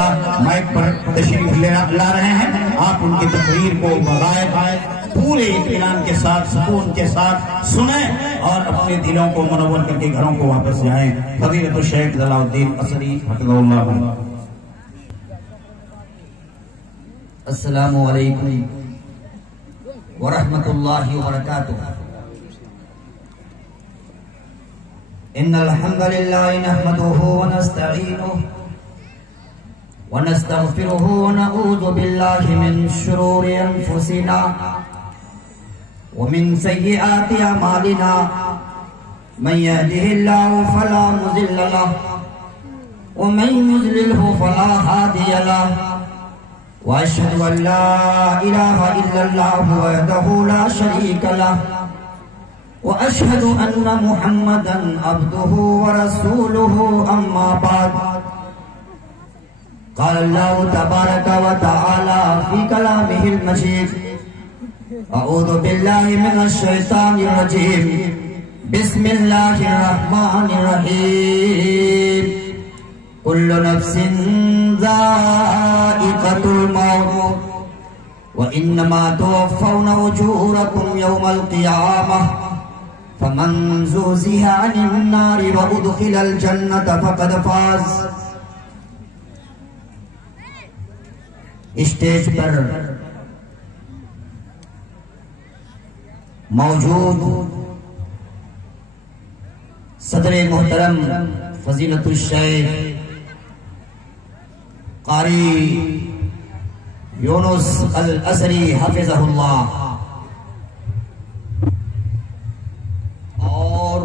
صاحب مائک پر تشریف لا رہے ہیں، آپ ان کی تقریر کو بغیر پورے اطمینان کے ساتھ سکون کے ساتھ سنیں اور اپنے دلوں کو منور کر کے گھروں کو واپس جائیں۔ فضیلت الشیخ ضیاء الدین قصری حفظہ اللہ۔ السلام علیکم ورحمۃ اللہ وبرکاتہ۔ ان الحمد للہ نحمده ونستعینه ونستغفره ونعوذ باللہ من شرور انفسنا ومن سیئات اعمالنا من يهده الله فلا مضل له ومن يضلل فلا هادي له واشهد ان لا اله الا الله وحده لا شريك له واشهد ان محمدا عبده ورسوله اما بعد قال الله تبارك وتعالى في كلامه المجيد اعوذ بالله من الشيطان الرجيم بسم الله الرحمن الرحيم كل نفس ذائقة الموت وانما توفون اجوركم يوم القيامة فمن زحزح عن النار وادخل الجنة فقد فاز۔ اسٹیج پر موجود صدر محترم فضیلت الشیخ قاری یونس الازہری حفظہ اللہ اور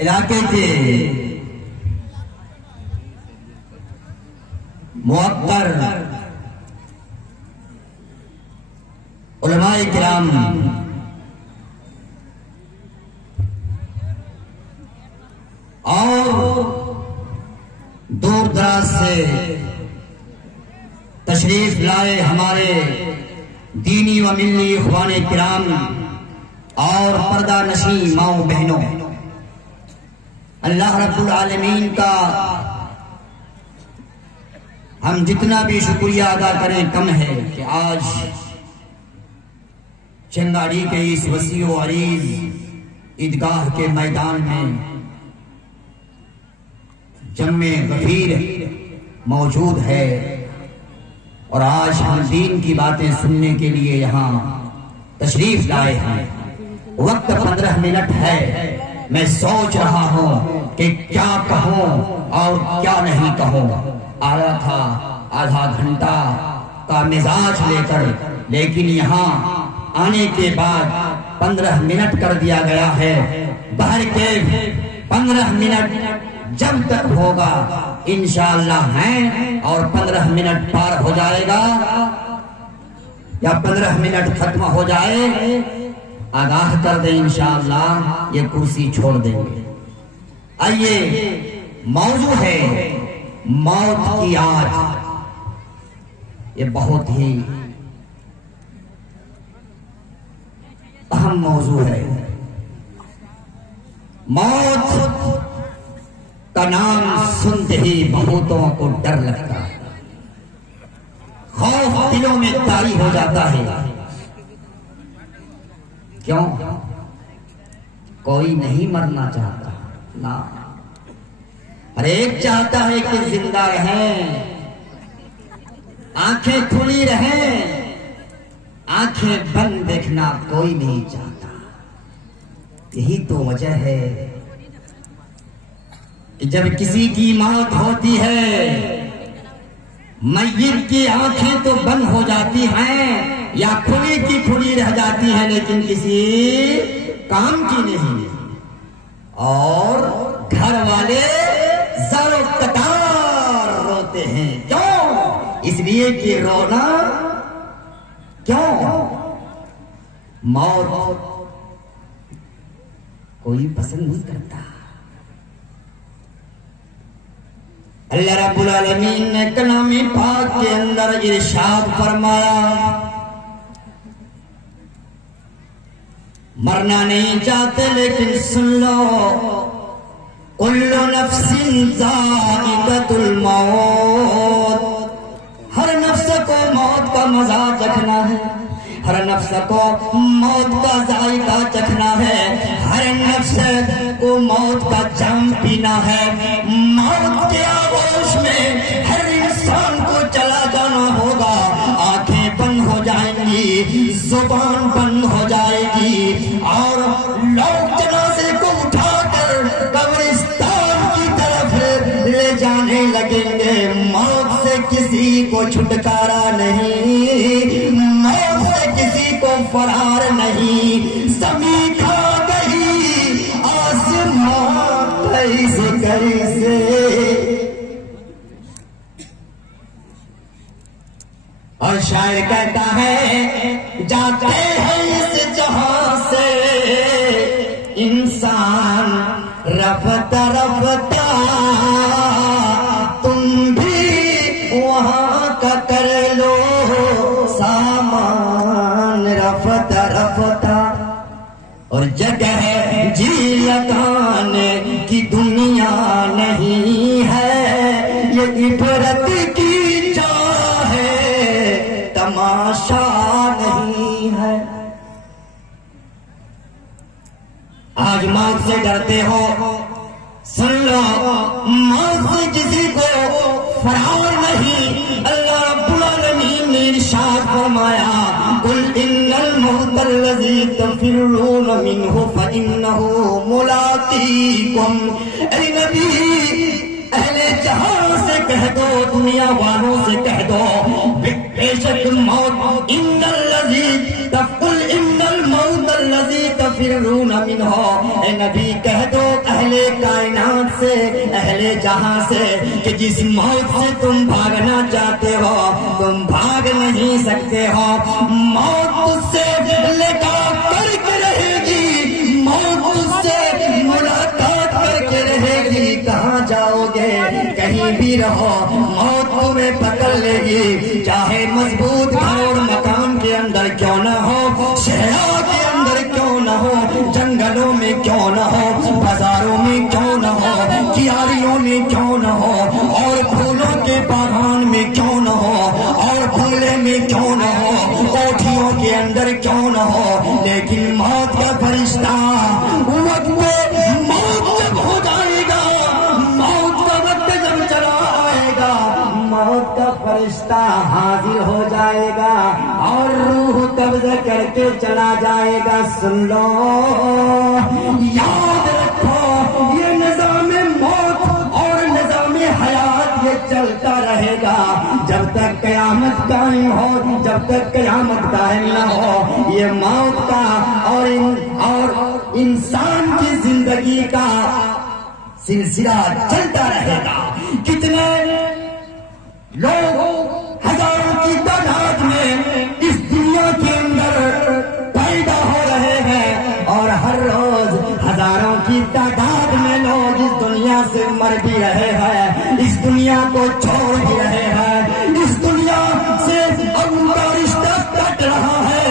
علاقے کے معطر علماء کرام اور دور دراز سے تشریف لائے ہمارے دینی و ملی اخوان کرام اور پردہ نشین ماؤں بہنوں، اللہ رب العالمین کا ہم جتنا بھی شکریہ ادا کریں کم ہے کہ آج چنگاڑی کے اس وسیع و عریض عیدگاہ کے میدان میں جمع غفیر موجود ہے اور آج ہم دین کی باتیں سننے کے لیے یہاں تشریف لائے ہیں۔ وقت 15 منٹ ہے، میں سوچ رہا ہوں کہ کیا کہوں اور کیا نہیں کہوں۔ آیا تھا آدھا گھنٹہ کا مزاج لے کر، لیکن یہاں آنے کے بعد 15 منٹ کر دیا گیا ہے۔ باہر کے 15 منٹ جب تک ہوگا انشاءاللہ ہیں اور 15 منٹ پار ہو جائے گا یا 15 منٹ ختم ہو جائے آگاہ کر دیں، انشاءاللہ یہ کرسی چھوڑ دیں گے۔ آئیے، موضوع ہے موت کی آج۔ یہ بہت ہی اہم موضوع ہے۔ موت کا نام سنتے ہی بہتوں کو ڈر لگتا ہے، خوف دلوں میں طاری ہو جاتا ہے۔ کیوں؟ کوئی نہیں مرنا چاہتا، نہ ہر ایک چاہتا ہے کہ زندہ رہیں، آنکھیں کھلی رہیں، آنکھیں بند دیکھنا کوئی نہیں چاہتا۔ یہی تو وجہ ہے کہ جب کسی کی موت ہوتی ہے میت کی آنکھیں تو بند ہو جاتی ہیں یا کھلی کی کھلی رہ جاتی ہیں، لیکن کسی کام کی نہیں، اور گھر والے زار و قطار روتے ہیں۔ کیوں؟ اس لیے کہ رونا کیوں؟ موت کوئی پسند نہیں کرتا۔ اللہ رب العالمین نے کلام پاک کے اندر ارشاد فرمایا، مرنا نہیں چاہتے لیکن سن لو، کل نفس ذائقۃ الموت، ہر نفس کو موت کا مزہ چکھنا ہے، ہر نفس کو موت کا ذائقہ چکھنا ہے، ہر نفس کو موت کا جام پینا ہے۔ موت کے آغوش میں ہر انسان کو چلا جانا ہوگا، آنکھیں بند ہو جائیں گی، زبان بند ہو جائے گی، اور لوگ جنازے کو اٹھا کر قبرستان کی طرف لے جانے لگیں گے۔ موت سے کسی کو چھٹکارا نہیں، موت سے کسی کو فرار نہیں۔ زمین کھا گئی، آسمان کیسے کیسے، اور شاعر کہتا ہے جاتے ہیں اس جہاں سے انسان رفتہ رفتہ، تم بھی وہاں کا کر لو سامان رفتہ رفتہ، اور جگہ جی لگانے کی دنیا نہیں ہے، یہ عبرت کی جا ہے، تماشا نہیں ہے۔ آج موت سے ڈرتے ہو، سن لو موت سے کسی کو فرار نہیں۔ اللہ رب العالمین نے ارشاد فرمایا قل ان الموت الذی تفرون منہ فانہ ملاقیکم، اے نبی اہل جہاں سے کہہ دو، دنیا والوں سے کہہ دو، بے شک موت ان الموت الذی تفرون منہ، اے نبی کہہ دو اہل کائنات سے، اہل جہاں سے، کہ جس موت سے تم بھاگنا چاہتے ہو تم بھاگ نہیں سکتے ہو۔ موت تجھ سے ملاقات کر کے رہے گی، موت تجھ سے ملاقات کر کے رہے گی۔ کہاں جاؤ گے؟ کہیں بھی رہو، موت تمہیں پکڑ لے گی، چاہے مضبوط گھر اور مکان کے اندر کیوں نہ ہو، صحرا کے اندر کیوں نہ ہو، جنگلوں میں کیوں نہ ہو، بازاروں میں کیوں نہ ہو، کیاریوں میں کیوں نہ ہو، اور پھولوں کے باغان میں کیوں نہ ہو، اور بنگلے میں کیوں نہ ہو، کوٹھیوں کے اندر کیوں نہ ہو، لیکن موت کا فرشتہ وقت موت جب ہو جائے گا، موت کا وقت جب چلا آئے گا، موت کا فرشتہ حاضر ہو جائے گا اور روح قبضہ کر کے چلا جائے گا۔ سن لو، یاد رکھو، یہ نظام موت اور نظام حیات یہ چلتا رہے گا جب تک قیامت قائم ہو، جب تک قیامت قائم نہ ہو۔ یہ موت کا اور انسان کی زندگی کا سلسلہ چلتا رہے گا۔ کتنے لوگ ہزاروں کی تعداد میں اس دنیا کے اندر پیدا ہو رہے ہیں، اور ہر روز ہزاروں کی تعداد میں لوگ اس دنیا سے مر بھی رہے ہیں، اس دنیا کو چھوڑ بھی رہے ہیں، اس دنیا سے اب ان کا رشتہ کٹ رہا ہے،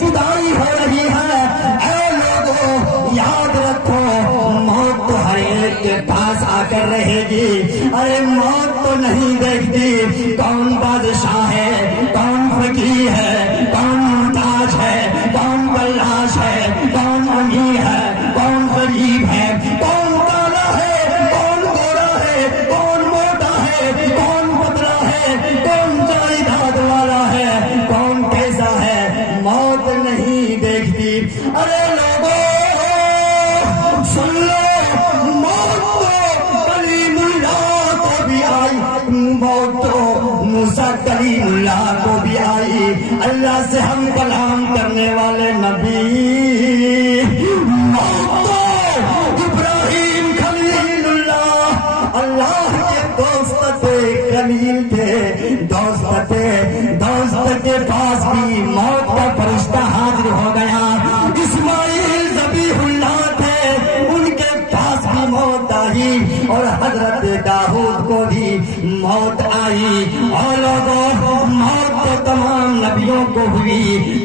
جدائی ہو رہی ہے۔ اے لوگوں یاد رکھو، موت تو ہر ایک کے پاس آ کر رہے گی۔ ارے موت تو نہیں دیکھتی کون بادشاہ ہے، کون فقیر ہے، کون محتاج ہے، کون بلاش ہے، کون امیر ہے، کون غریب ہے، کون کالا ہے، کون گورا ہے، کون موٹا ہے، کون پتلا ہے، کون جائیداد والا ہے، کون کیسا ہے، موت نہیں دیکھتی۔ ارے لوگوں سن لو، موت تو کلیم اللہ کو بھی آئی، موت تو موسیٰ کلیم اللہ کو بھی آئی، اللہ سے ہم کلام کرنے والے نبی۔ موت تو ابراہیم خلیل اللہ، اللہ کے دوست خلیل تھے، دوست کے پاس بھی موت کا فرشتہ حاضر ہو گیا۔ اسماعیل ذبیح اللہ تھے، ان کے پاس بھی موت آئی، اور حضرت داؤد کو بھی موت آئی۔ اور لوگوں موت تو تمام نبیوں کو ہوئی،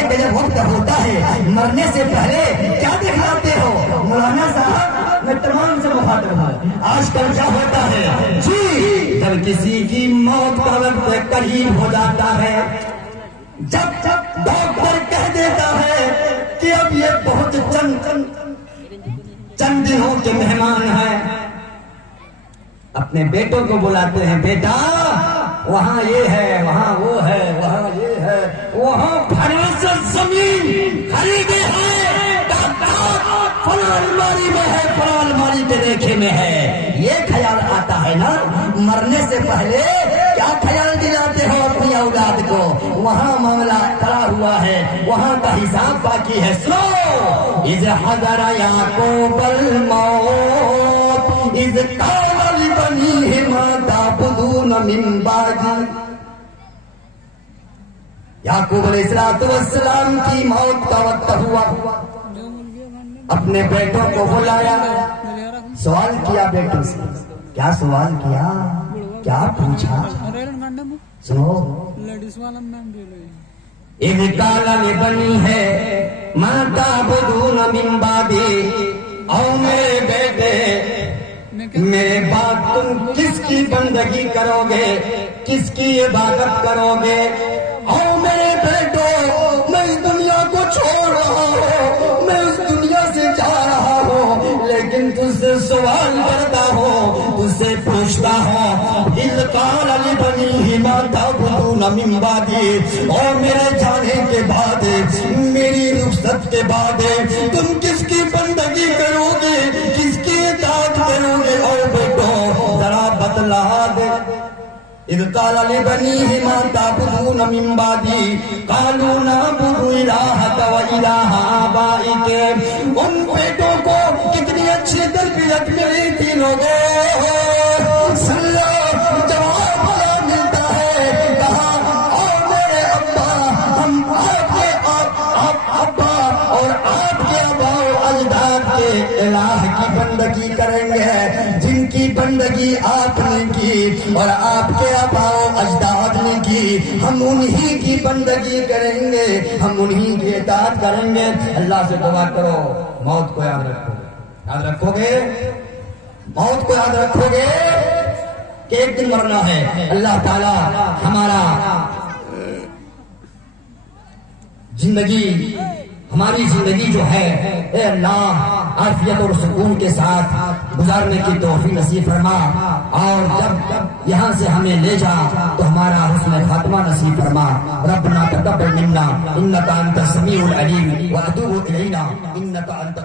کا جب وقت ہوتا ہے، مرنے سے پہلے کیا دکھلاتے ہو؟ مولانا صاحب میں تمام سے مخاطب ہوں، آج کل کیا ہوتا ہے جی، جب کسی کی موت کا وقت قریب ہو جاتا ہے، جب ڈاکٹر کہہ دیتا ہے کہ اب یہ بہت چند دنوں کے مہمان ہیں، اپنے بیٹوں کو بلاتے ہیں، بیٹا وہاں یہ ہے، وہاں وہ ہے، وہاں یہ ہے، وہاں فراست زمین خریدے ہیں، فلاں الماری میں ہے، فلاں الماری کے دیکھے میں ہے، یہ خیال آتا ہے نا؟ مرنے سے پہلے کیا خیال دلاتے ہو اپنی اولاد کو؟ وہاں معاملہ کھڑا ہوا ہے، وہاں کا حساب باقی ہے۔ سنو، اذ حضر یعقوب الموت اذ قال لبنیہ ما تعبدون من بعدی، یعقوب علیہ السلام کی موت کا وقت ہوا، اپنے بیٹوں کو بلایا، سوال کیا بیٹوں سے، کیا سوال کیا، کیا پوچھا؟ سنو، اذ قال لبنیہ ما تعبدون من بعدی، او میرے بیٹے میرے بعد تم کس کی بندگی کرو گے، کس کی عبادت کرو گے؟ او میرے بیٹو، میں اس دنیا کو چھوڑ رہا ہوں، میں اس دنیا سے جا رہا ہوں، لیکن تجھ سے سوال کرتا ہوں، تجھ سے پوچھتا ہوں، اذ قال لبنیہ ما تعبدون من بعدی، اور میرے جانے کے بعد، میری رخصت کے بعد تم کس کی بندگی کرو گے، کس کی اطاعت کرو گے؟ اور بیٹو ذرا بتلا دے۔ اذ قال لبنیہ ما تعبدون من بعدی قالوا نعبد الہک و الہ آبائک، ان بیٹوں کو کتنی اچھی تربیت ملی تھی لوگوں، جواب بڑا ملتا ہے، کہا اور میرے ابا، ہم آپ کے ابا اور آپ کے ابا و اجداد کے الہ کی بندگی کریں گے، جن کی بندگی آپ نے کی اور آپ کے آبا و اجداد نے کی، ہم انہی کی بندگی کریں گے، ہم انہی کی اطاعت کریں گے۔ اللہ سے دعا کرو، موت کو یاد رکھو، یاد رکھو گے، موت کو یاد رکھو گے کہ ایک دن مرنا ہے۔ اللہ تعالی ہمارا زندگی، ہماری زندگی جو ہے اے اللہ عافیت اور سکون کے ساتھ گزارنے کی توفیق نصیب فرما، اور جب یہاں سے ہمیں لے جا تو ہمارا حسن خاتمہ نصیب فرما۔ ربنا تقبل منا انک انت السمیع العلیم واتوب الینا انک انت